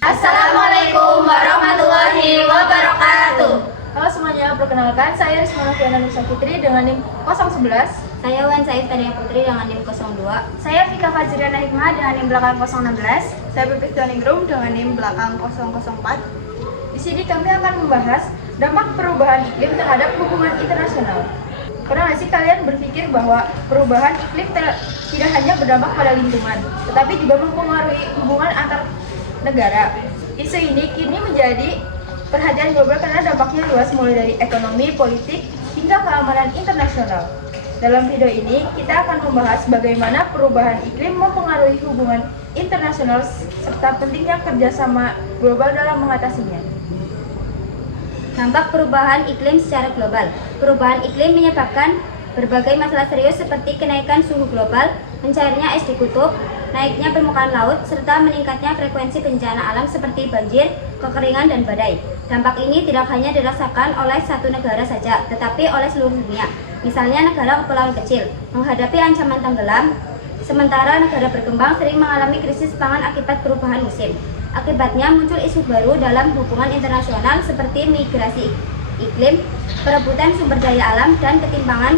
Assalamualaikum warahmatullahi wabarakatuh. Halo semuanya, perkenalkan saya Rismana Fiana Nusa Fitri dengan NIM 011. Saya Wan Saif Tania Putri dengan NIM 02. Saya Fika Fajriana Hikmah dengan NIM belakang 016. Saya Pipit Doningrum dengan NIM belakang 004. Di sini kami akan membahas dampak perubahan iklim terhadap hubungan internasional. Pernah nggak sih kalian berpikir bahwa perubahan iklim tidak hanya berdampak pada lingkungan, tetapi juga mempengaruhi hubungan antar negara? Isu ini kini menjadi perhatian global karena dampaknya luas mulai dari ekonomi, politik, hingga keamanan internasional. Dalam video ini, kita akan membahas bagaimana perubahan iklim mempengaruhi hubungan internasional serta pentingnya kerjasama global dalam mengatasinya. Dampak perubahan iklim secara global. Perubahan iklim menyebabkan berbagai masalah serius seperti kenaikan suhu global, mencairnya es di kutub, naiknya permukaan laut, serta meningkatnya frekuensi bencana alam seperti banjir, kekeringan, dan badai. Dampak ini tidak hanya dirasakan oleh satu negara saja, tetapi oleh seluruh dunia. Misalnya negara kepulauan kecil menghadapi ancaman tenggelam, sementara negara berkembang sering mengalami krisis pangan akibat perubahan musim. Akibatnya muncul isu baru dalam hubungan internasional seperti migrasi iklim, perebutan sumber daya alam, dan ketimpangan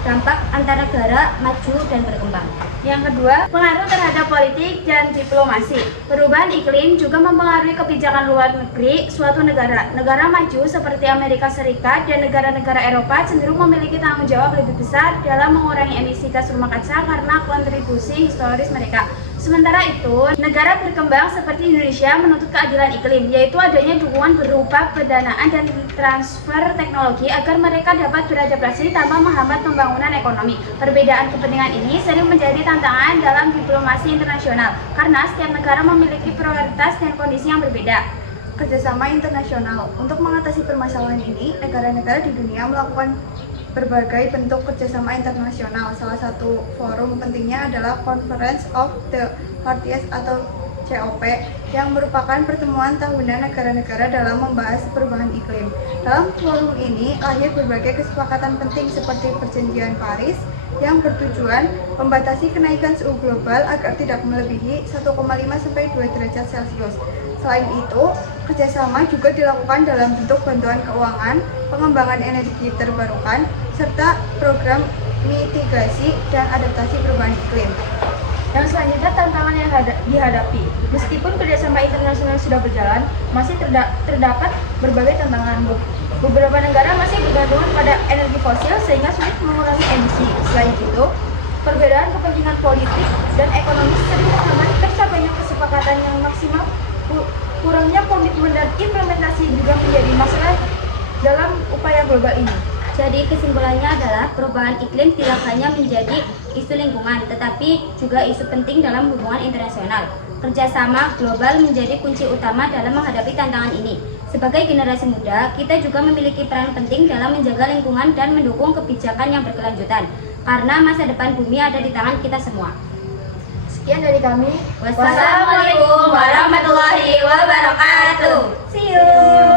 dampak antar negara maju dan berkembang. Yang kedua, pengaruh terhadap politik dan diplomasi. Perubahan iklim juga mempengaruhi kebijakan luar negeri suatu negara. Negara maju seperti Amerika Serikat dan negara-negara Eropa cenderung memiliki tanggung jawab lebih besar dalam mengurangi emisi gas rumah kaca karena kontribusi historis mereka. Sementara itu, negara berkembang seperti Indonesia menuntut keadilan iklim, yaitu adanya dukungan berupa pendanaan dan transfer teknologi agar mereka dapat beradaptasi tanpa menghambat pembangunan ekonomi. Perbedaan kepentingan ini sering menjadi tantangan dalam diplomasi internasional karena setiap negara memiliki prioritas dan kondisi yang berbeda. Kerjasama internasional. Untuk mengatasi permasalahan ini, negara-negara di dunia melakukan berbagai bentuk kerjasama internasional. Salah satu forum pentingnya adalah Conference of the Parties atau COP yang merupakan pertemuan tahunan negara-negara dalam membahas perubahan iklim. Dalam forum ini lahir berbagai kesepakatan penting seperti Perjanjian Paris yang bertujuan membatasi kenaikan suhu global agar tidak melebihi 1,5 sampai 2 derajat Celcius. Selain itu, kerjasama juga dilakukan dalam bentuk bantuan keuangan, pengembangan energi terbarukan, serta program mitigasi dan adaptasi perubahan iklim. Yang selanjutnya, tantangan yang dihadapi. Meskipun kerjasama internasional sudah berjalan, masih terdapat berbagai tantangan. Beberapa negara masih bergantungan pada energi fosil sehingga sulit mengurangi emisi. Selain itu, perbedaan kepentingan politik dan ekonomi sering menghambat tercapainya kesepakatan yang maksimal. Kurangnya komitmen dan implementasi juga menjadi masalah dalam upaya global ini. Jadi kesimpulannya adalah perubahan iklim tidak hanya menjadi isu lingkungan, tetapi juga isu penting dalam hubungan internasional. Kerjasama global menjadi kunci utama dalam menghadapi tantangan ini. Sebagai generasi muda, kita juga memiliki peran penting dalam menjaga lingkungan dan mendukung kebijakan yang berkelanjutan, karena masa depan bumi ada di tangan kita semua. Sekian dari kami. Wassalamualaikum warahmatullahi wabarakatuh. See you.